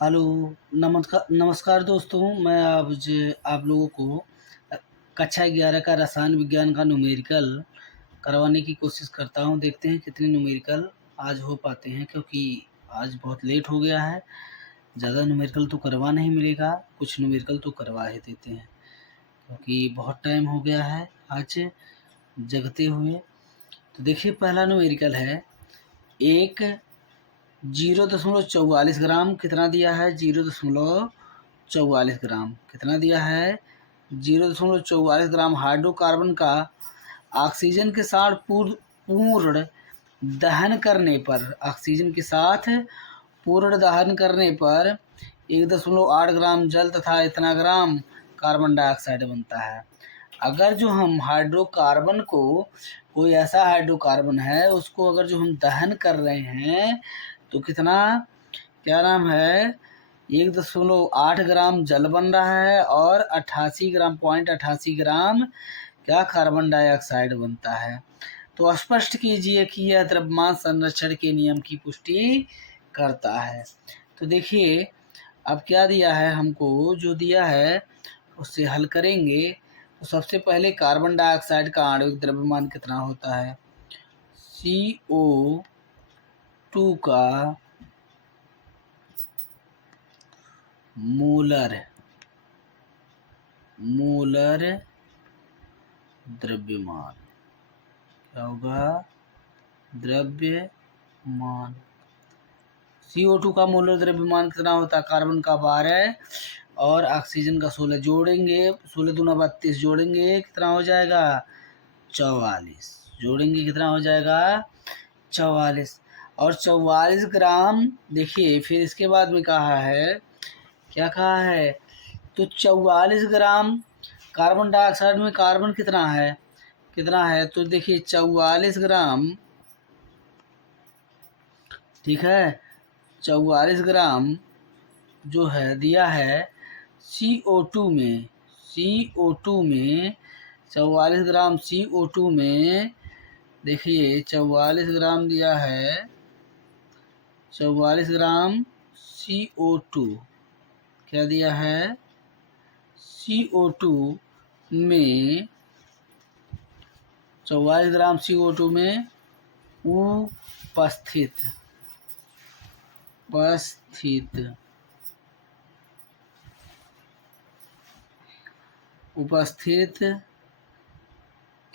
Hello, नमस्कार नमस्कार दोस्तों। मैं आज आप लोगों को कक्षा 11 का रसायन विज्ञान का न्यूमेरिकल करवाने की कोशिश करता हूं। देखते हैं कितने न्यूमेरिकल आज हो पाते हैं, क्योंकि आज बहुत लेट हो गया है। ज़्यादा न्यूमेरिकल तो करवा नहीं मिलेगा, कुछ न्यूमेरिकल तो करवा ही देते हैं, क्योंकि बहुत टाइम हो गया है आज जगते हुए। तो देखिए, पहला न्यूमेरिकल है एक 0.44 ग्राम। कितना दिया है? 0.44 ग्राम। कितना दिया है? 0.44 ग्राम हाइड्रोकार्बन का ऑक्सीजन के साथ पूर्ण दहन करने पर, ऑक्सीजन के साथ पूर्ण दहन करने पर 1.8 ग्राम जल तथा इतना ग्राम कार्बन डाइऑक्साइड बनता है। अगर जो हम हाइड्रोकार्बन को, कोई ऐसा हाइड्रोकार्बन है उसको अगर जो हम दहन कर रहे हैं तो कितना, क्या नाम है, 1.8 ग्राम जल बन रहा है और 88 ग्राम क्या कार्बन डाइऑक्साइड बनता है। तो स्पष्ट कीजिए कि यह द्रव्यमान संरक्षण के नियम की पुष्टि करता है। तो देखिए, अब क्या दिया है हमको, जो दिया है उससे हल करेंगे। तो सबसे पहले कार्बन डाइऑक्साइड का आणविक द्रव्यमान कितना होता है? CO2 का मोलर द्रव्यमान क्या होगा? द्रव्यमान। CO2 का मोलर द्रव्यमान कितना होता है? कार्बन का 12 और ऑक्सीजन का 16 जोड़ेंगे, 16 दूना 32 जोड़ेंगे कितना हो जाएगा? 44। जोड़ेंगे कितना हो जाएगा? 44। और 44 ग्राम। देखिए, फिर इसके बाद में कहा है, क्या कहा है? तो 44 ग्राम कार्बन डाइऑक्साइड में कार्बन कितना है? तो देखिए 44 ग्राम, ठीक है, 44 ग्राम जो है दिया है CO2 में। 44 ग्राम CO2 में, देखिए 44 ग्राम दिया है, 44 ग्राम CO2 क्या दिया है? CO2 में 44 ग्राम CO2 में उपस्थित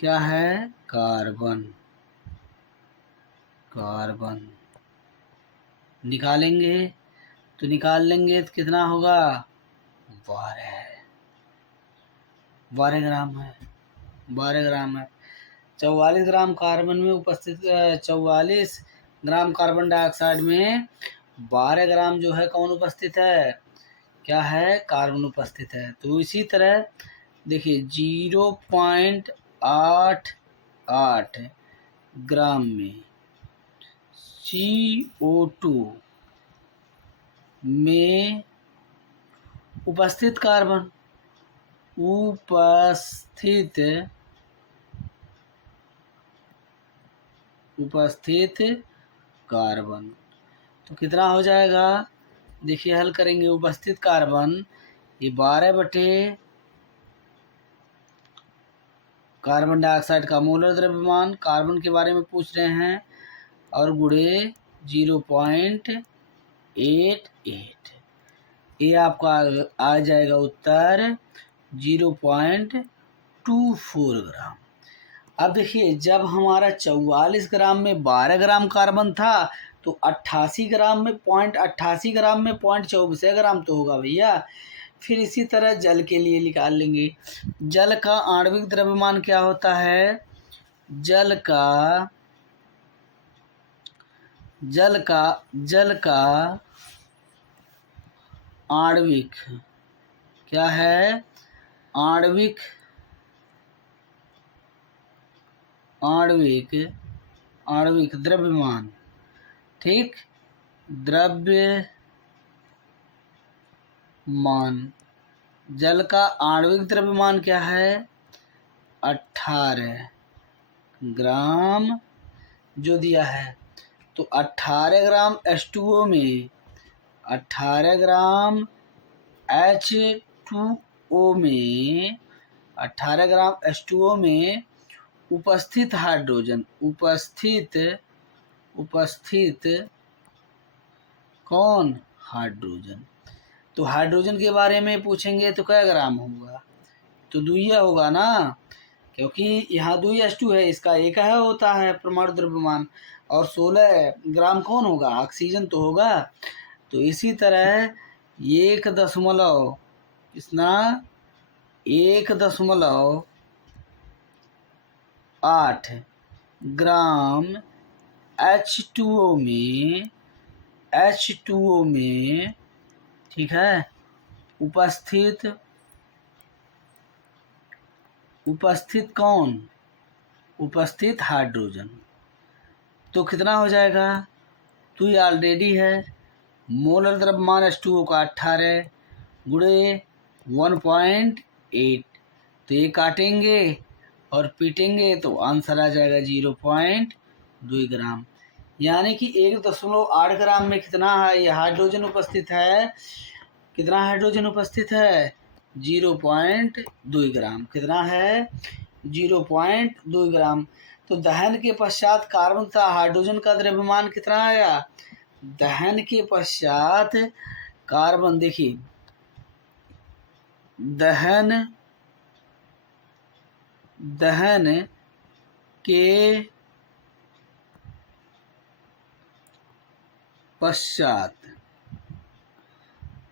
क्या है? कार्बन निकालेंगे तो कितना होगा? 12 ग्राम है। 44 ग्राम कार्बन में उपस्थित, 44 ग्राम कार्बन डाइऑक्साइड में 12 ग्राम जो है कौन उपस्थित है? क्या है? कार्बन उपस्थित है। तो इसी तरह देखिए 0.88 ग्राम में CO2 में उपस्थित कार्बन, तो कितना हो जाएगा? देखिए, हल करेंगे। उपस्थित कार्बन ये 12 बटे कार्बन डाइऑक्साइड का मोलर द्रव्यमान, कार्बन के बारे में पूछ रहे हैं, और गुणे 0.88, ये आपका आ जाएगा उत्तर 0.24 ग्राम। अब देखिए, जब हमारा 44 ग्राम में 12 ग्राम कार्बन था तो 88 ग्राम में 0.24 ग्राम तो होगा भैया। फिर इसी तरह जल के लिए निकाल लेंगे। जल का आणविक द्रव्यमान क्या होता है? जल का आणविक क्या है? आणविक द्रव्यमान, ठीक, द्रव्यमान। जल का आणविक द्रव्यमान क्या है? 18 ग्राम जो दिया है। तो 18 ग्राम H2O में 18 ग्राम H2O में 18 ग्राम H2O में उपस्थित हाइड्रोजन उपस्थित कौन? हाइड्रोजन। तो हाइड्रोजन के बारे में पूछेंगे तो क्या ग्राम होगा? तो दुइया होगा ना, क्योंकि यहाँ 2 H2 है, इसका एक है होता है परमाणु द्रव्यमान, और 16 ग्राम कौन होगा? ऑक्सीजन तो होगा। तो इसी तरह 1.8 ग्राम H2O में ठीक है उपस्थित कौन? उपस्थित हाइड्रोजन। तो कितना हो जाएगा? तो ये ऑलरेडी है मोलर द्रव्यमान H2O का 18 गुणे 1.8, तो ये काटेंगे और पीटेंगे तो आंसर आ जाएगा 0.2 ग्राम। यानी कि 1.8 ग्राम में कितना है ये हाइड्रोजन उपस्थित है? कितना हाइड्रोजन उपस्थित है? 0.2 ग्राम। कितना है? 0.2 ग्राम। तो दहन के पश्चात कार्बन तथा हाइड्रोजन का द्रव्यमान कितना आया? दहन के पश्चात कार्बन, देखिए दहन के पश्चात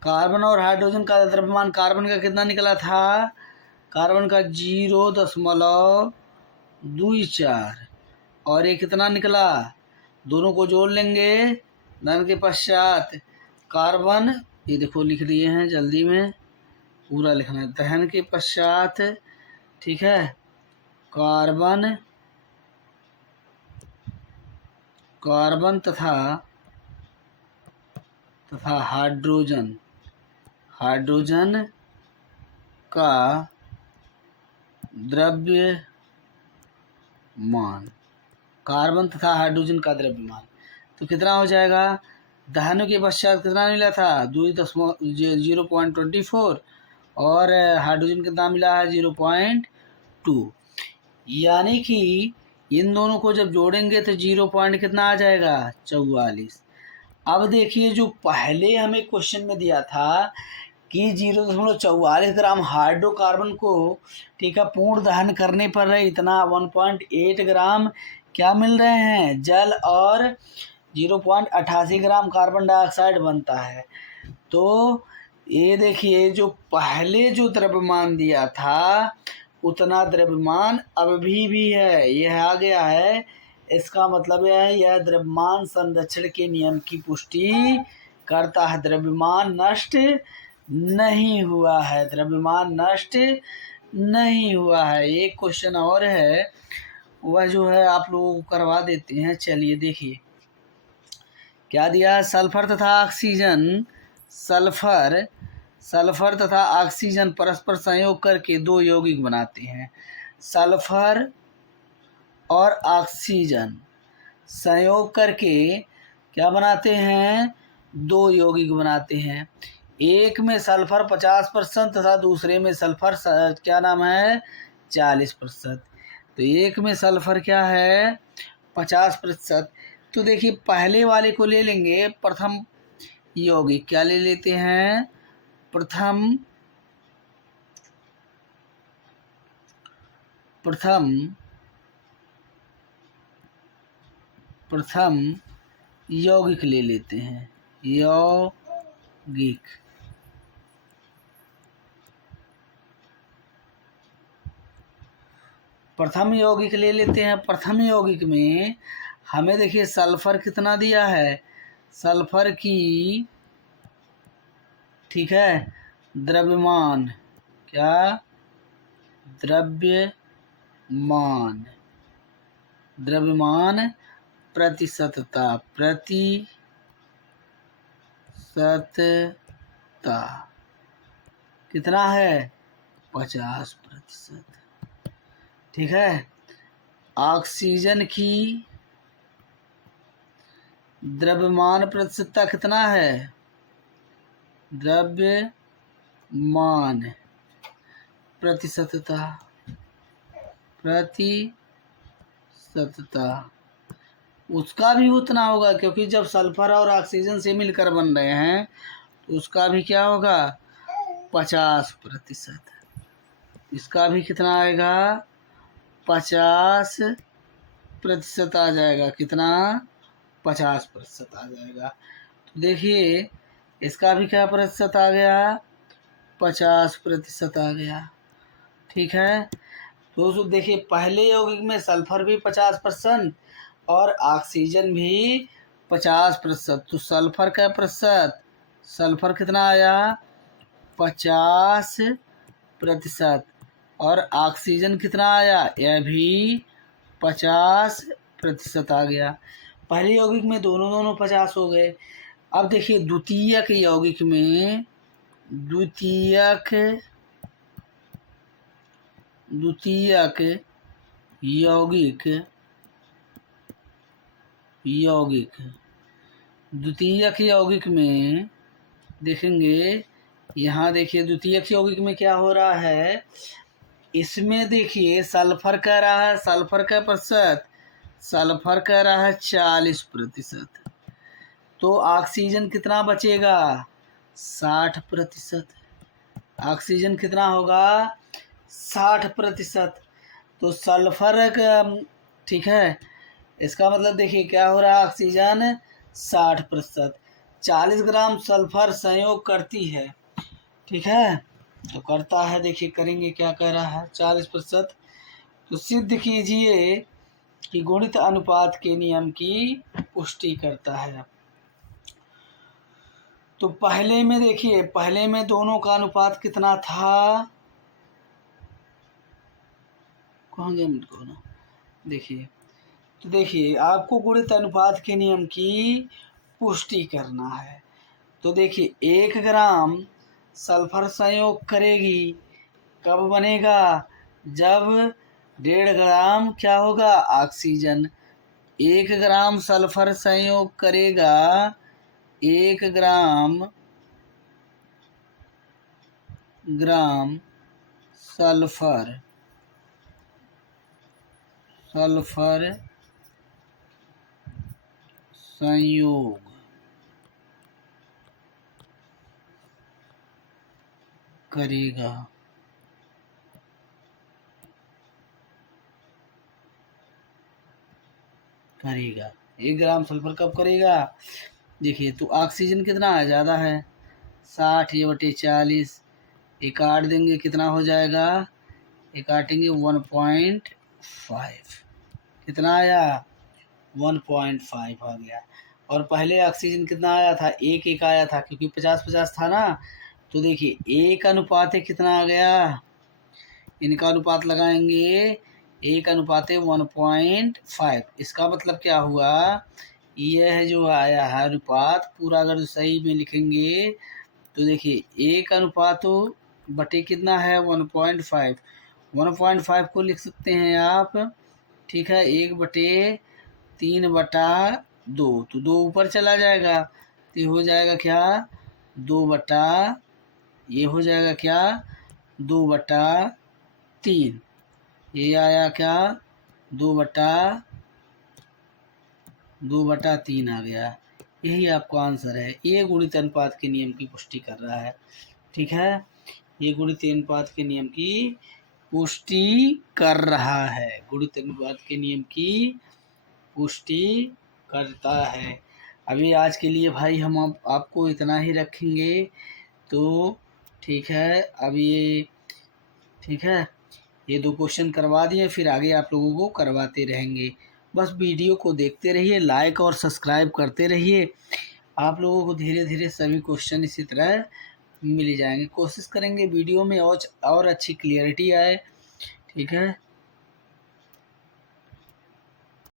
कार्बन और हाइड्रोजन का द्रव्यमान, कार्बन का कितना निकला था? कार्बन का 0.24, और ये कितना निकला? दोनों को जोड़ लेंगे दहन के पश्चात कार्बन, ये देखो लिख दिए हैं, जल्दी में पूरा लिखना है। दहन के पश्चात ठीक है कार्बन तथा हाइड्रोजन का द्रव्यमान, कार्बन तथा हाइड्रोजन का द्रव्यमान तो कितना हो जाएगा? दहन के पश्चात कितना मिला था? 0.24, और हाइड्रोजन कितना मिला है? 0.2। यानी कि इन दोनों को जब जोड़ेंगे तो 0 पॉइंट कितना आ जाएगा? 44। अब देखिए जो पहले हमें क्वेश्चन में दिया था कि 0.44 ग्राम हाइड्रोकार्बन को ठीक है पूर्ण दहन करने पर इतना 1.8 ग्राम क्या मिल रहे हैं? जल, और 0.88 ग्राम कार्बन डाइऑक्साइड बनता है। तो ये देखिए जो पहले जो द्रव्यमान दिया था उतना द्रव्यमान अब भी है, यह आ गया है। इसका मतलब यह है यह द्रव्यमान संरक्षण के नियम की पुष्टि करता है। द्रव्यमान नष्ट नहीं हुआ है, द्रव्यमान नष्ट नहीं हुआ है। एक क्वेश्चन और है, वह जो है आप लोगों को करवा देते हैं। चलिए देखिए क्या दिया है? सल्फर तथा ऑक्सीजन, सल्फर तथा ऑक्सीजन परस्पर संयोग करके 2 यौगिक बनाते हैं। सल्फर और ऑक्सीजन संयोग करके क्या बनाते हैं? 2 यौगिक बनाते हैं। एक में सल्फर 50% तथा दूसरे में सल्फर क्या नाम है? 40%। तो एक में सल्फर क्या है? 50%। तो देखिए पहले वाले को ले लेंगे, प्रथम यौगिक क्या ले लेते हैं? प्रथम यौगिक ले लेते हैं। यौगिक प्रथम यौगिक ले लेते हैं। प्रथम यौगिक में हमें देखिए सल्फर कितना दिया है? सल्फर की ठीक है द्रव्यमान, क्या? द्रव्यमान प्रतिशतता कितना है? 50%। ठीक है। ऑक्सीजन की द्रव्यमान प्रतिशतता कितना है? द्रव्यमान प्रतिशतता उसका भी उतना होगा, क्योंकि जब सल्फर और ऑक्सीजन से मिलकर बन रहे हैं तो उसका भी क्या होगा 50%। इसका भी कितना आएगा 50% आ जाएगा। कितना 50% आ जाएगा। तो देखिए इसका भी क्या प्रतिशत आ गया 50% आ गया। ठीक है दोस्तों, देखिए पहले यौगिक में सल्फर भी 50% और ऑक्सीजन भी 50%। तो सल्फर का प्रतिशत, सल्फर कितना आया 50% और ऑक्सीजन कितना आया, यह भी 50% आ गया। पहले यौगिक में दोनों 50 हो गए। अब देखिए द्वितीयक यौगिक में, द्वितीयक यौगिक में देखेंगे, यहाँ देखिए द्वितीयक यौगिक में क्या हो रहा है। इसमें देखिए सल्फर कह रहा है, सल्फर का प्रतिशत, सल्फर कह रहा है 40%। तो ऑक्सीजन कितना बचेगा 60%। ऑक्सीजन कितना होगा 60%। तो सल्फर का, ठीक है, इसका मतलब देखिए क्या हो रहा है, ऑक्सीजन 60%, 40 ग्राम सल्फर संयोग करती है। ठीक है, तो करता है, देखिए करेंगे क्या कह रहा है 40%। तो सिद्ध कीजिए कि गुणित अनुपात के नियम की पुष्टि करता है। तो पहले में देखिए, पहले में दोनों का अनुपात कितना था, कहाँ गया मिनट को ना, देखिए तो देखिए आपको गुणित अनुपात के नियम की पुष्टि करना है। तो देखिए 1 ग्राम सल्फर संयोग करेगी, कब बनेगा, जब 1.5 ग्राम क्या होगा ऑक्सीजन। 1 ग्राम सल्फर संयोग करेगा, 1 ग्राम सल्फर संयोग करेगा। 1 ग्राम सल्फर कब करेगा, देखिए तो ऑक्सीजन कितना है, ज़्यादा है 60 ये बटे 40, एक काट देंगे कितना हो जाएगा, एक काटेंगे 1.5, कितना आया 1.5 आ गया। और पहले ऑक्सीजन कितना आया था, एक आया था, क्योंकि 50-50 था ना। तो देखिए 1 अनुपात कितना आ गया, इनका अनुपात लगाएंगे 1 अनुपात 1.5। इसका मतलब क्या हुआ, यह जो आया है अनुपात पूरा अगर सही में लिखेंगे तो देखिए 1 अनुपात बटे कितना है 1.5, 1.5 को लिख सकते हैं आप, ठीक है, 1/3/2, तो 2 ऊपर चला जाएगा तो ये हो जाएगा क्या 2/, ये हो जाएगा क्या 2/3, ये आया क्या 2/3 आ गया। यही आपका आंसर है। ये गुणित अनुपात के नियम की पुष्टि कर रहा है। ठीक है, ये गुणित अनुपात के नियम की पुष्टि कर रहा है, गुणित अनुपात के नियम की पुष्टि करता है। अभी आज के लिए भाई हम आपको इतना ही रखेंगे। तो ठीक है, अभी ये ठीक है, ये 2 क्वेश्चन करवा दिए, फिर आगे आप लोगों को करवाते रहेंगे। बस वीडियो को देखते रहिए, लाइक और सब्सक्राइब करते रहिए। आप लोगों को धीरे धीरे सभी क्वेश्चन इसी तरह मिल जाएंगे। कोशिश करेंगे वीडियो में और अच्छी क्लियरिटी आए। ठीक है।